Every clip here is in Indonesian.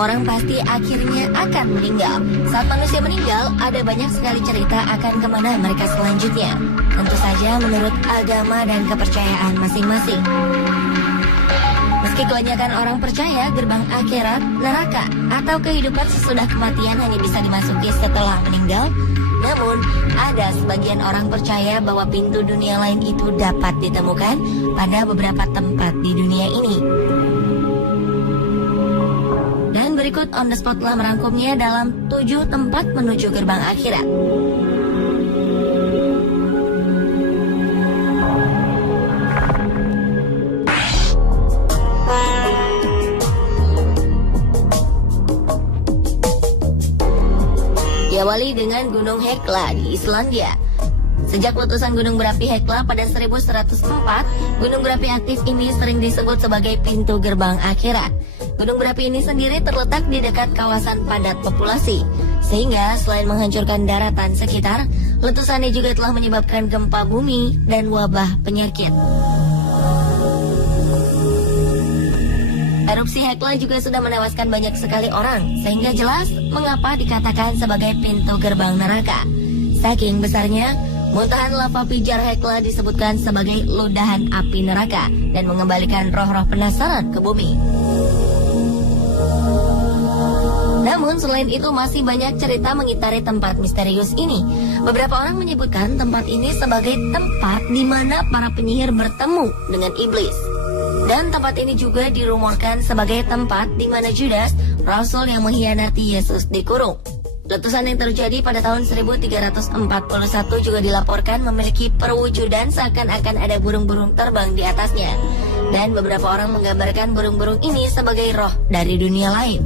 semua orang pasti akhirnya akan meninggal. Saat manusia meninggal, ada banyak sekali cerita akan kemana mereka selanjutnya. Tentu saja menurut agama dan kepercayaan masing-masing. Meski kebanyakan orang percaya gerbang akhirat, neraka, atau kehidupan sesudah kematian hanya bisa dimasuki setelah meninggal, namun ada sebagian orang percaya bahwa pintu dunia lain itu dapat ditemukan pada beberapa tempat di dunia ini. Dan berikut On The Spot telah merangkumnya dalam 7 tempat menuju gerbang akhirat. Diawali dengan Gunung Hekla di Islandia. Sejak letusan gunung berapi Hekla pada 1104, gunung berapi aktif ini sering disebut sebagai pintu gerbang akhirat. Gunung berapi ini sendiri terletak di dekat kawasan padat populasi, sehingga selain menghancurkan daratan sekitar, letusannya juga telah menyebabkan gempa bumi dan wabah penyakit. Erupsi Hekla juga sudah menewaskan banyak sekali orang, sehingga jelas mengapa dikatakan sebagai pintu gerbang neraka. Saking besarnya, muntahan lava pijar Hekla disebutkan sebagai ludahan api neraka dan mengembalikan roh-roh penasaran ke bumi. Namun selain itu masih banyak cerita mengitari tempat misterius ini. Beberapa orang menyebutkan tempat ini sebagai tempat di mana para penyihir bertemu dengan iblis. Dan tempat ini juga dirumorkan sebagai tempat di mana Judas, rasul yang mengkhianati Yesus, dikurung. Letusan yang terjadi pada tahun 1341 juga dilaporkan memiliki perwujudan seakan-akan ada burung-burung terbang di atasnya. Dan beberapa orang menggambarkan burung-burung ini sebagai roh dari dunia lain.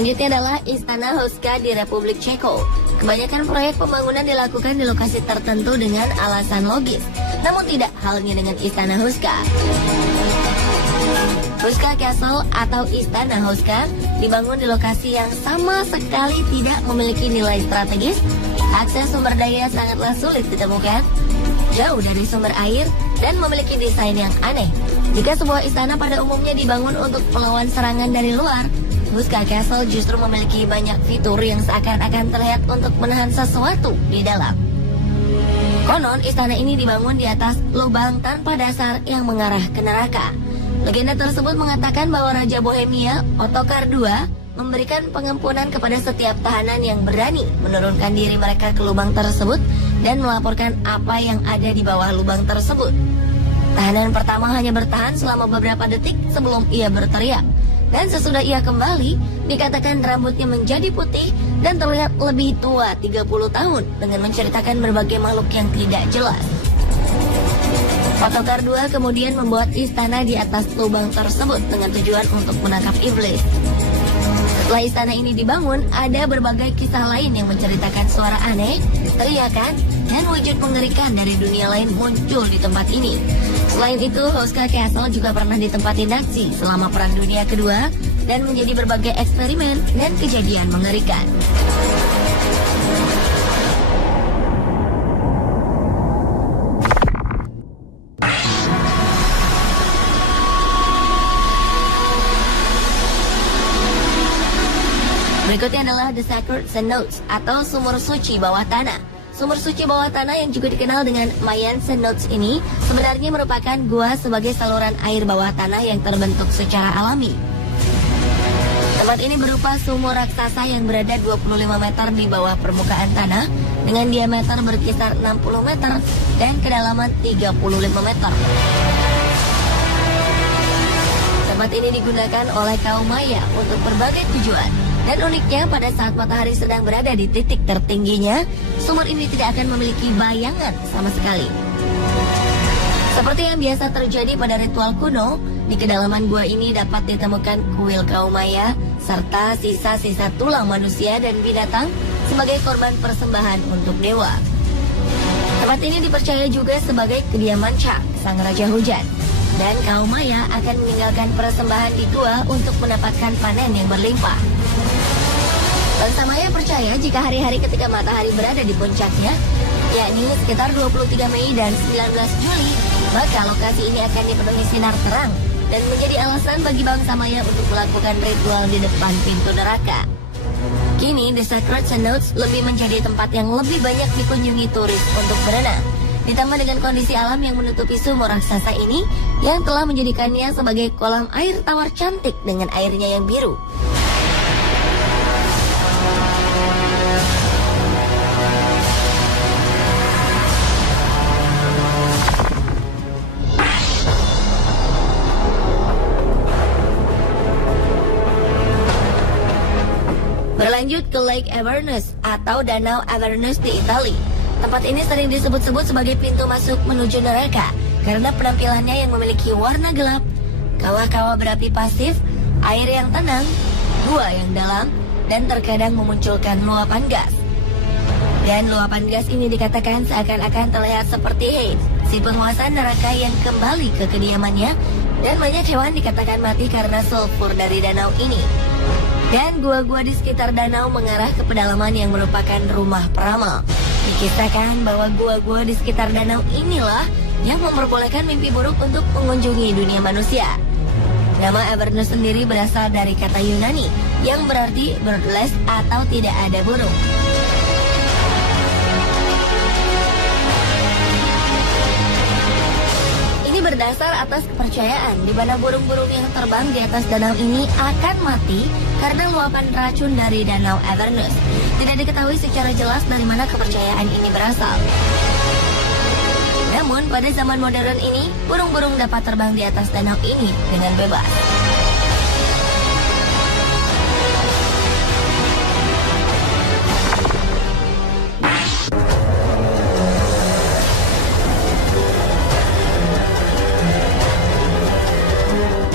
Selanjutnya adalah Istana Houska di Republik Ceko. Kebanyakan proyek pembangunan dilakukan di lokasi tertentu dengan alasan logis, namun tidak halnya dengan Istana Houska. Houska Castle atau Istana Houska dibangun di lokasi yang sama sekali tidak memiliki nilai strategis. Akses sumber daya sangatlah sulit ditemukan, jauh dari sumber air, dan memiliki desain yang aneh. Jika sebuah istana pada umumnya dibangun untuk melawan serangan dari luar, Houska Castle justru memiliki banyak fitur yang seakan-akan terlihat untuk menahan sesuatu di dalam. Konon, istana ini dibangun di atas lubang tanpa dasar yang mengarah ke neraka. Legenda tersebut mengatakan bahwa Raja Bohemia, Ottokar II, memberikan pengampunan kepada setiap tahanan yang berani menurunkan diri mereka ke lubang tersebut dan melaporkan apa yang ada di bawah lubang tersebut. Tahanan pertama hanya bertahan selama beberapa detik sebelum ia berteriak. Dan sesudah ia kembali, dikatakan rambutnya menjadi putih dan terlihat lebih tua 30 tahun dengan menceritakan berbagai makhluk yang tidak jelas. Ottokar II kemudian membuat istana di atas lubang tersebut dengan tujuan untuk menangkap iblis. Setelah istana ini dibangun, ada berbagai kisah lain yang menceritakan suara aneh, teriakan, dan wujud mengerikan dari dunia lain muncul di tempat ini. Selain itu, Houska Castle juga pernah ditempati Nazi selama Perang Dunia Kedua dan menjadi berbagai eksperimen dan kejadian mengerikan. Berikutnya adalah The Sacred Cenotes atau sumur suci bawah tanah. Sumur suci bawah tanah yang juga dikenal dengan Mayan Cenotes ini sebenarnya merupakan gua sebagai saluran air bawah tanah yang terbentuk secara alami. Tempat ini berupa sumur raksasa yang berada 25 meter di bawah permukaan tanah dengan diameter berkisar 60 meter dan kedalaman 35 meter. Tempat ini digunakan oleh kaum Maya untuk berbagai tujuan. Dan uniknya pada saat matahari sedang berada di titik tertingginya, sumur ini tidak akan memiliki bayangan sama sekali. Seperti yang biasa terjadi pada ritual kuno, di kedalaman gua ini dapat ditemukan kuil kaum Maya, serta sisa-sisa tulang manusia dan binatang sebagai korban persembahan untuk dewa. Tempat ini dipercaya juga sebagai kediaman Chak, sang raja hujan. Dan kaum Maya akan meninggalkan persembahan di gua untuk mendapatkan panen yang berlimpah. Bangsa Maya percaya jika hari-hari ketika matahari berada di puncaknya, yakni sekitar 23 Mei dan 19 Juli, maka lokasi ini akan dipenuhi sinar terang dan menjadi alasan bagi bangsa Maya untuk melakukan ritual di depan pintu neraka. Kini, The Sacred Cenotes lebih menjadi tempat yang lebih banyak dikunjungi turis untuk berenang. Ditambah dengan kondisi alam yang menutupi sumur raksasa ini, yang telah menjadikannya sebagai kolam air tawar cantik dengan airnya yang biru. Berlanjut ke Lake Avernus atau Danau Avernus di Italia. Tempat ini sering disebut-sebut sebagai pintu masuk menuju neraka karena penampilannya yang memiliki warna gelap, kawah-kawah berapi pasif, air yang tenang, gua yang dalam, dan terkadang memunculkan luapan gas. Dan luapan gas ini dikatakan seakan-akan terlihat seperti Hades, si penguasa neraka yang kembali ke kediamannya, dan banyak hewan dikatakan mati karena sulfur dari danau ini. Dan gua-gua di sekitar danau mengarah ke pedalaman yang merupakan rumah peramal. Dikisahkan bahwa gua-gua di sekitar danau inilah yang memperbolehkan mimpi buruk untuk mengunjungi dunia manusia. Nama Avernus sendiri berasal dari kata Yunani yang berarti birdless atau tidak ada burung. Berdasar atas kepercayaan di mana burung-burung yang terbang di atas danau ini akan mati karena luapan racun dari danau Avernus. Tidak diketahui secara jelas dari mana kepercayaan ini berasal. Namun pada zaman modern ini, burung-burung dapat terbang di atas danau ini dengan bebas.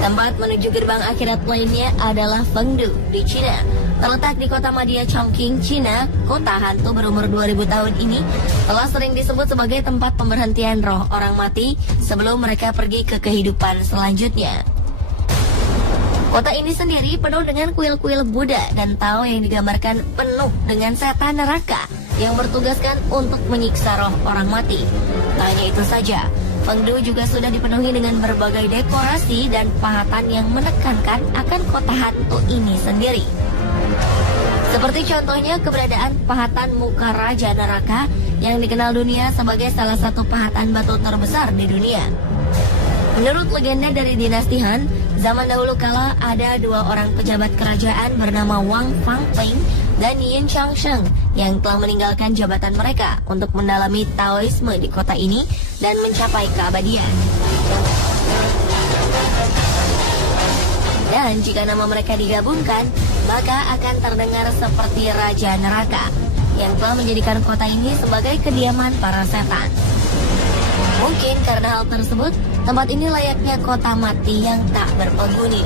Tempat menuju gerbang akhirat lainnya adalah Fengdu di Cina. Terletak di kota Madya Chongqing, Cina, kota hantu berumur 2000 tahun ini telah sering disebut sebagai tempat pemberhentian roh orang mati sebelum mereka pergi ke kehidupan selanjutnya. Kota ini sendiri penuh dengan kuil-kuil Buddha dan Tao yang digambarkan penuh dengan setan neraka yang bertugaskan untuk menyiksa roh orang mati. Tak hanya itu saja, Fengdu juga sudah dipenuhi dengan berbagai dekorasi dan pahatan yang menekankan akan kota hantu ini sendiri. Seperti contohnya keberadaan pahatan muka Raja Neraka yang dikenal dunia sebagai salah satu pahatan batu terbesar di dunia. Menurut legenda dari dinasti Han, zaman dahulu kala ada dua orang pejabat kerajaan bernama Wang Fangping dan Yin Changsheng yang telah meninggalkan jabatan mereka untuk mendalami Taoisme di kota ini dan mencapai keabadian. Dan jika nama mereka digabungkan, maka akan terdengar seperti Raja Neraka yang telah menjadikan kota ini sebagai kediaman para setan. Mungkin karena hal tersebut, tempat ini layaknya kota mati yang tak berpenghuni.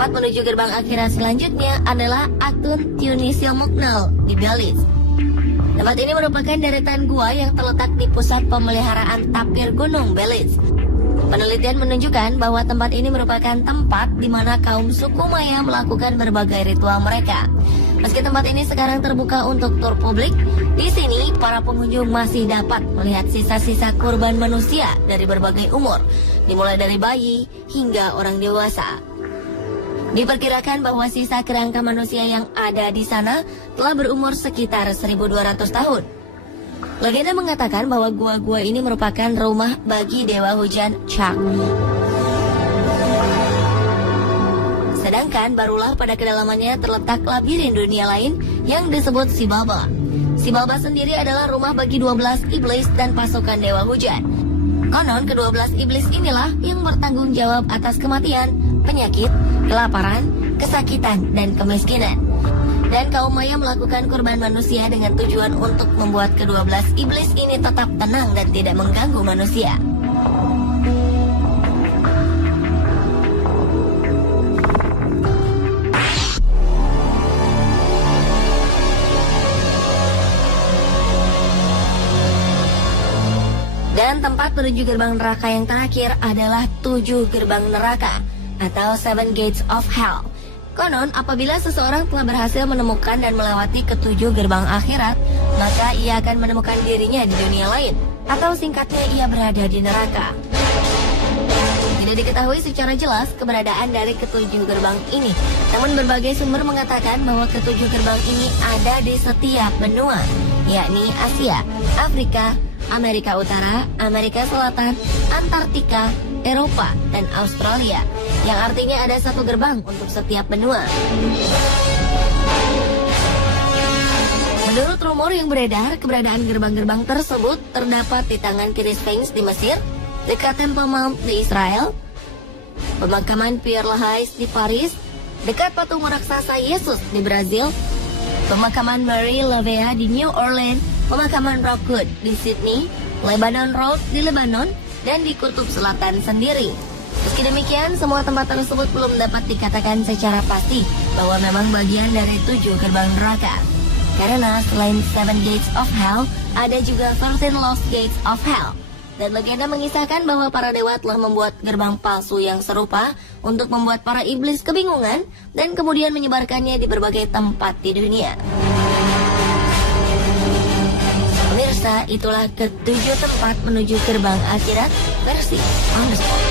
Tempat menuju gerbang akhirat selanjutnya adalah Aktun Tiunisil Muknal di Belize. Tempat ini merupakan deretan gua yang terletak di pusat pemeliharaan tapir gunung Belize. Penelitian menunjukkan bahwa tempat ini merupakan tempat di mana kaum suku Maya melakukan berbagai ritual mereka. Meski tempat ini sekarang terbuka untuk tur publik, di sini para pengunjung masih dapat melihat sisa-sisa kurban manusia dari berbagai umur, dimulai dari bayi hingga orang dewasa. Diperkirakan bahwa sisa kerangka manusia yang ada di sana telah berumur sekitar 1200 tahun. Legenda mengatakan bahwa gua-gua ini merupakan rumah bagi dewa hujan Chak. Sedangkan barulah pada kedalamannya terletak labirin dunia lain yang disebut Sibaba. Sibaba sendiri adalah rumah bagi 12 iblis dan pasukan dewa hujan. Konon ke-12 iblis inilah yang bertanggung jawab atas kematian, penyakit, kelaparan, kesakitan, dan kemiskinan. Dan kaum Maya melakukan kurban manusia dengan tujuan untuk membuat ke-12 iblis ini tetap tenang dan tidak mengganggu manusia. menuju gerbang neraka yang terakhir adalah 7 gerbang neraka atau 7 Gates of Hell. Konon, apabila seseorang telah berhasil menemukan dan melewati ketujuh gerbang akhirat, maka ia akan menemukan dirinya di dunia lain, atau singkatnya ia berada di neraka. Tidak diketahui secara jelas keberadaan dari ketujuh gerbang ini, namun berbagai sumber mengatakan bahwa ketujuh gerbang ini ada di setiap benua, yakni Asia, Afrika, Amerika Utara, Amerika Selatan, Antartika, Eropa, dan Australia, yang artinya ada satu gerbang untuk setiap benua. Menurut rumor yang beredar, keberadaan gerbang-gerbang tersebut terdapat di tangan kiri Sphinx di Mesir, dekat Temple Mount di Israel, pemakaman Père Lachaise di Paris, dekat patung raksasa Yesus di Brazil, pemakaman Marie Lavea di New Orleans, pemakaman Rockwood di Sydney, Lebanon Road di Lebanon, dan di Kutub Selatan sendiri. Meski demikian, semua tempat tersebut belum dapat dikatakan secara pasti bahwa memang bagian dari 7 gerbang neraka. Karena selain 7 Gates of Hell, ada juga 13 Lost Gates of Hell. Dan legenda mengisahkan bahwa para dewa telah membuat gerbang palsu yang serupa untuk membuat para iblis kebingungan dan kemudian menyebarkannya di berbagai tempat di dunia. Pemirsa, itulah ke-7 tempat menuju gerbang akhirat versi On The Spot.